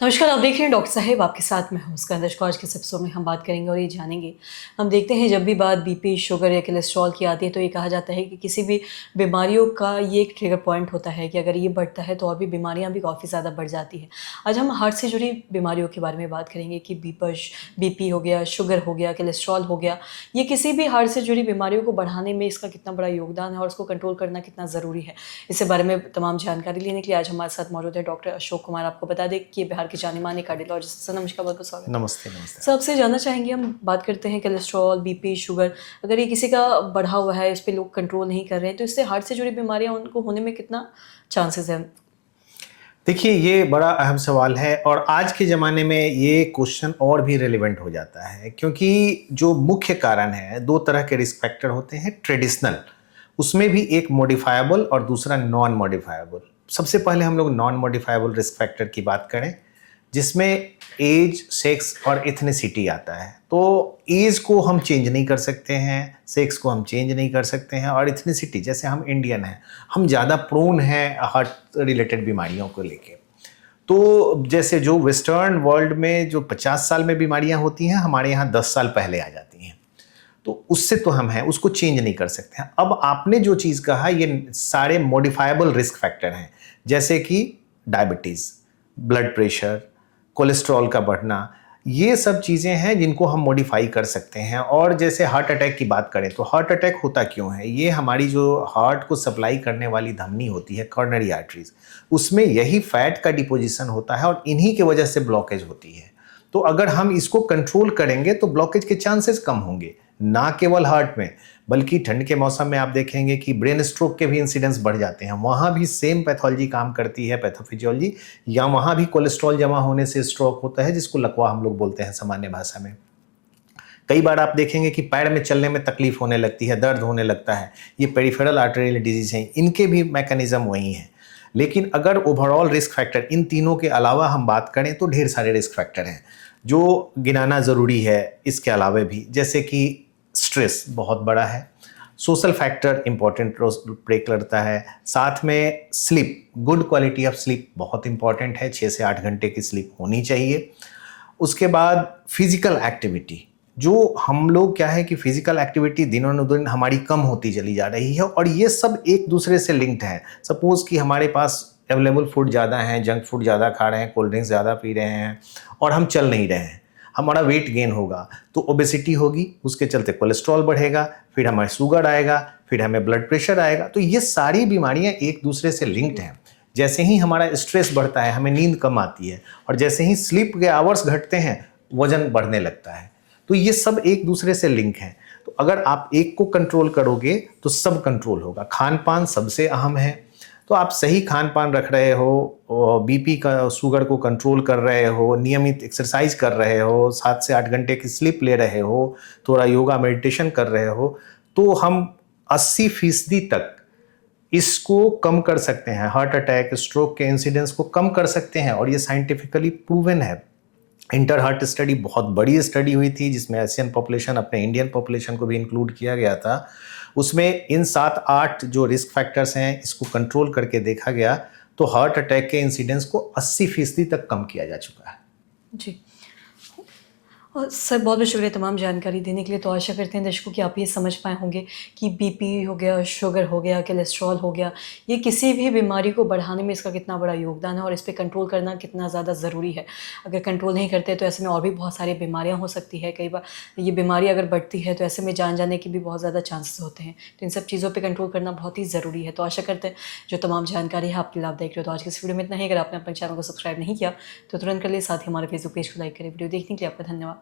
नमस्कार, आप देख रहे हैं डॉक्टर साहेब, आपके साथ मैं हूँ उसका दर्शकों। आज के इस एपिसोड में हम बात करेंगे और ये जानेंगे, हम देखते हैं जब भी बात बीपी, शुगर या कोलेस्ट्रॉल की आती है तो ये कहा जाता है कि किसी भी बीमारियों का ये एक ट्रिगर पॉइंट होता है कि अगर ये बढ़ता है तो और भी बीमारियाँ भी काफ़ी ज़्यादा बढ़ जाती हैं। आज हम हार्ट से जुड़ी बीमारियों के बारे में बात करेंगे कि बीपी हो गया, शुगर हो गया, कोलेस्ट्रॉल हो गया, ये किसी भी हार्ट से जुड़ी बीमारियों को बढ़ाने में इसका कितना बड़ा योगदान है और उसको कंट्रोल करना कितना ज़रूरी है। इसके बारे में तमाम जानकारी लेने के लिए आज हमारे साथ मौजूद है डॉक्टर अशोक कुमार। आपको बता दें कि ये बिहार के जाने-माने कार्डियोलॉजिस्ट। सर नमस्कार, बहुत-बहुत स्वागत है। नमस्ते, नमस्ते। सर आपसे जानना चाहेंगे, हम बात करते हैं कोलेस्ट्रॉल, बीपी, शुगर, अगर ये किसी का बढ़ा हुआ है, इस पे लोग कंट्रोल नहीं कर रहे हैं, तो इससे हार्ट से जुड़ी बीमारियाँ उनको होने में कितना चांसेस है? देखिए, ये बड़ा अहम सवाल है और आज के ज़माने में ये क्वेश्चन और भी रिलेवेंट हो जाता है क्योंकि जो मुख्य कारण है, 2 तरह के रिस्क फैक्टर होते हैं ट्रेडिशनल, उसमें भी एक मॉडिफाएबल और दूसरा नॉन मॉडिफाएबल। सबसे पहले हम लोग नॉन मॉडिफाएबल रिस्क फैक्टर की बात करें, जिसमें एज, सेक्स और एथनिसिटी आता है। तो एज को हम चेंज नहीं कर सकते हैं, सेक्स को हम चेंज नहीं कर सकते हैं और एथनिसिटी, जैसे हम इंडियन हैं, हम ज़्यादा प्रोन हैं हार्ट रिलेटेड बीमारियों को लेके। तो जैसे जो वेस्टर्न वर्ल्ड में जो 50 साल में बीमारियां होती हैं, हमारे यहाँ 10 साल पहले आ जाती हैं। तो उससे तो हम हैं, उसको चेंज नहीं कर सकते हैं। अब आपने जो चीज़ कहा, ये सारे मॉडिफाइबल रिस्क फैक्टर हैं, जैसे कि डायबिटीज़, ब्लड प्रेशर, कोलेस्ट्रॉल का बढ़ना, ये सब चीज़ें हैं जिनको हम मॉडिफाई कर सकते हैं। और जैसे हार्ट अटैक की बात करें तो हार्ट अटैक होता क्यों है? ये हमारी जो हार्ट को सप्लाई करने वाली धमनी होती है, कॉर्नरी आर्टरीज, उसमें यही फैट का डिपोजिशन होता है और इन्हीं की वजह से ब्लॉकेज होती है। तो अगर हम इसको कंट्रोल करेंगे तो ब्लॉकेज के चांसेस कम होंगे, ना केवल हार्ट में बल्कि ठंड के मौसम में आप देखेंगे कि ब्रेन स्ट्रोक के भी इंसिडेंस बढ़ जाते हैं। वहाँ भी सेम पैथोलॉजी काम करती है, पैथोफिजियोलॉजी, या वहाँ भी कोलेस्ट्रॉल जमा होने से स्ट्रोक होता है, जिसको लकवा हम लोग बोलते हैं सामान्य भाषा में। कई बार आप देखेंगे कि पैर में चलने में तकलीफ होने लगती है, दर्द होने लगता है। ये पेरिफेरल आर्टेरियल डिजीज हैं, इनके भी मैकेनिज्म वही हैं। लेकिन अगर ओवरऑल रिस्क फैक्टर इन तीनों के अलावा हम बात करें तो ढेर सारे रिस्क फैक्टर हैं जो गिनाना ज़रूरी है। इसके अलावा भी जैसे कि स्ट्रेस बहुत बड़ा है, social factor important role play करता है, साथ में sleep, good quality of sleep बहुत इंपॉर्टेंट है, 6 से 8 घंटे की स्लीप होनी चाहिए। उसके बाद फिजिकल एक्टिविटी, जो हम लोग क्या है कि फिजिकल एक्टिविटी दिनों दिन हमारी कम होती चली जा रही है और ये सब एक दूसरे से लिंक्ड है। सपोज कि हमारे पास अवेलेबल फूड ज़्यादा है, जंक फूड ज़्यादा खा रहे हैं, कोल्ड ड्रिंक्स ज़्यादा पी रहे हैं और हम चल नहीं रहे हैं, हमारा वेट गेन होगा तो ओबेसिटी होगी, उसके चलते कोलेस्ट्रॉल बढ़ेगा, फिर हमें शुगर आएगा, फिर हमें ब्लड प्रेशर आएगा। तो ये सारी बीमारियां एक दूसरे से लिंक्ड हैं। जैसे ही हमारा स्ट्रेस बढ़ता है, हमें नींद कम आती है और जैसे ही स्लीप के आवर्स घटते हैं, वजन बढ़ने लगता है। तो ये सब एक दूसरे से लिंक हैं। तो अगर आप एक को कंट्रोल करोगे तो सब कंट्रोल होगा। खान पान सबसे अहम है, तो आप सही खान पान रख रहे हो, बीपी का, शुगर को कंट्रोल कर रहे हो, नियमित एक्सरसाइज कर रहे हो, 7 से 8 घंटे की स्लीप ले रहे हो, थोड़ा योगा मेडिटेशन कर रहे हो, तो हम 80% तक इसको कम कर सकते हैं। हार्ट अटैक, स्ट्रोक के इंसिडेंस को कम कर सकते हैं और ये साइंटिफिकली प्रूवन है। इंटर हार्ट स्टडी बहुत बड़ी स्टडी हुई थी जिसमें एशियन पॉपुलेशन, अपने इंडियन पॉपुलेशन को भी इंक्लूड किया गया था। उसमें इन 7-8 जो रिस्क फैक्टर्स हैं, इसको कंट्रोल करके देखा गया तो हार्ट अटैक के इंसिडेंस को 80% तक कम किया जा चुका है। जी। और सर बहुत-बहुत शुक्रिया तमाम जानकारी देने के लिए। तो आशा करते हैं दर्शकों कि आप ये समझ पाए होंगे कि बीपी हो गया, शुगर हो गया, कोलेस्ट्रॉल हो गया, ये किसी भी बीमारी को बढ़ाने में इसका कितना बड़ा योगदान है और इस पे कंट्रोल करना कितना ज़्यादा ज़रूरी है। अगर कंट्रोल नहीं करते तो ऐसे में और भी बहुत सारी बीमारियाँ हो सकती है। कई बार ये बीमारी अगर बढ़ती है तो ऐसे में जान जाने के भी बहुत ज़्यादा चांसेस होते हैं। तो इन सब चीज़ों पे कंट्रोल करना बहुत ही ज़रूरी है। तो आशा करते हैं जो तमाम जानकारी है आपके लाभदायक रही। तो आज की इस वीडियो में इतना ही। अगर आपने अपने चैनल को सब्सक्राइब नहीं किया तो तुरंत कर लिए, साथ ही हमारे फेसबुक पेज को लाइक करें। वीडियो देखने के लिए आपका धन्यवाद।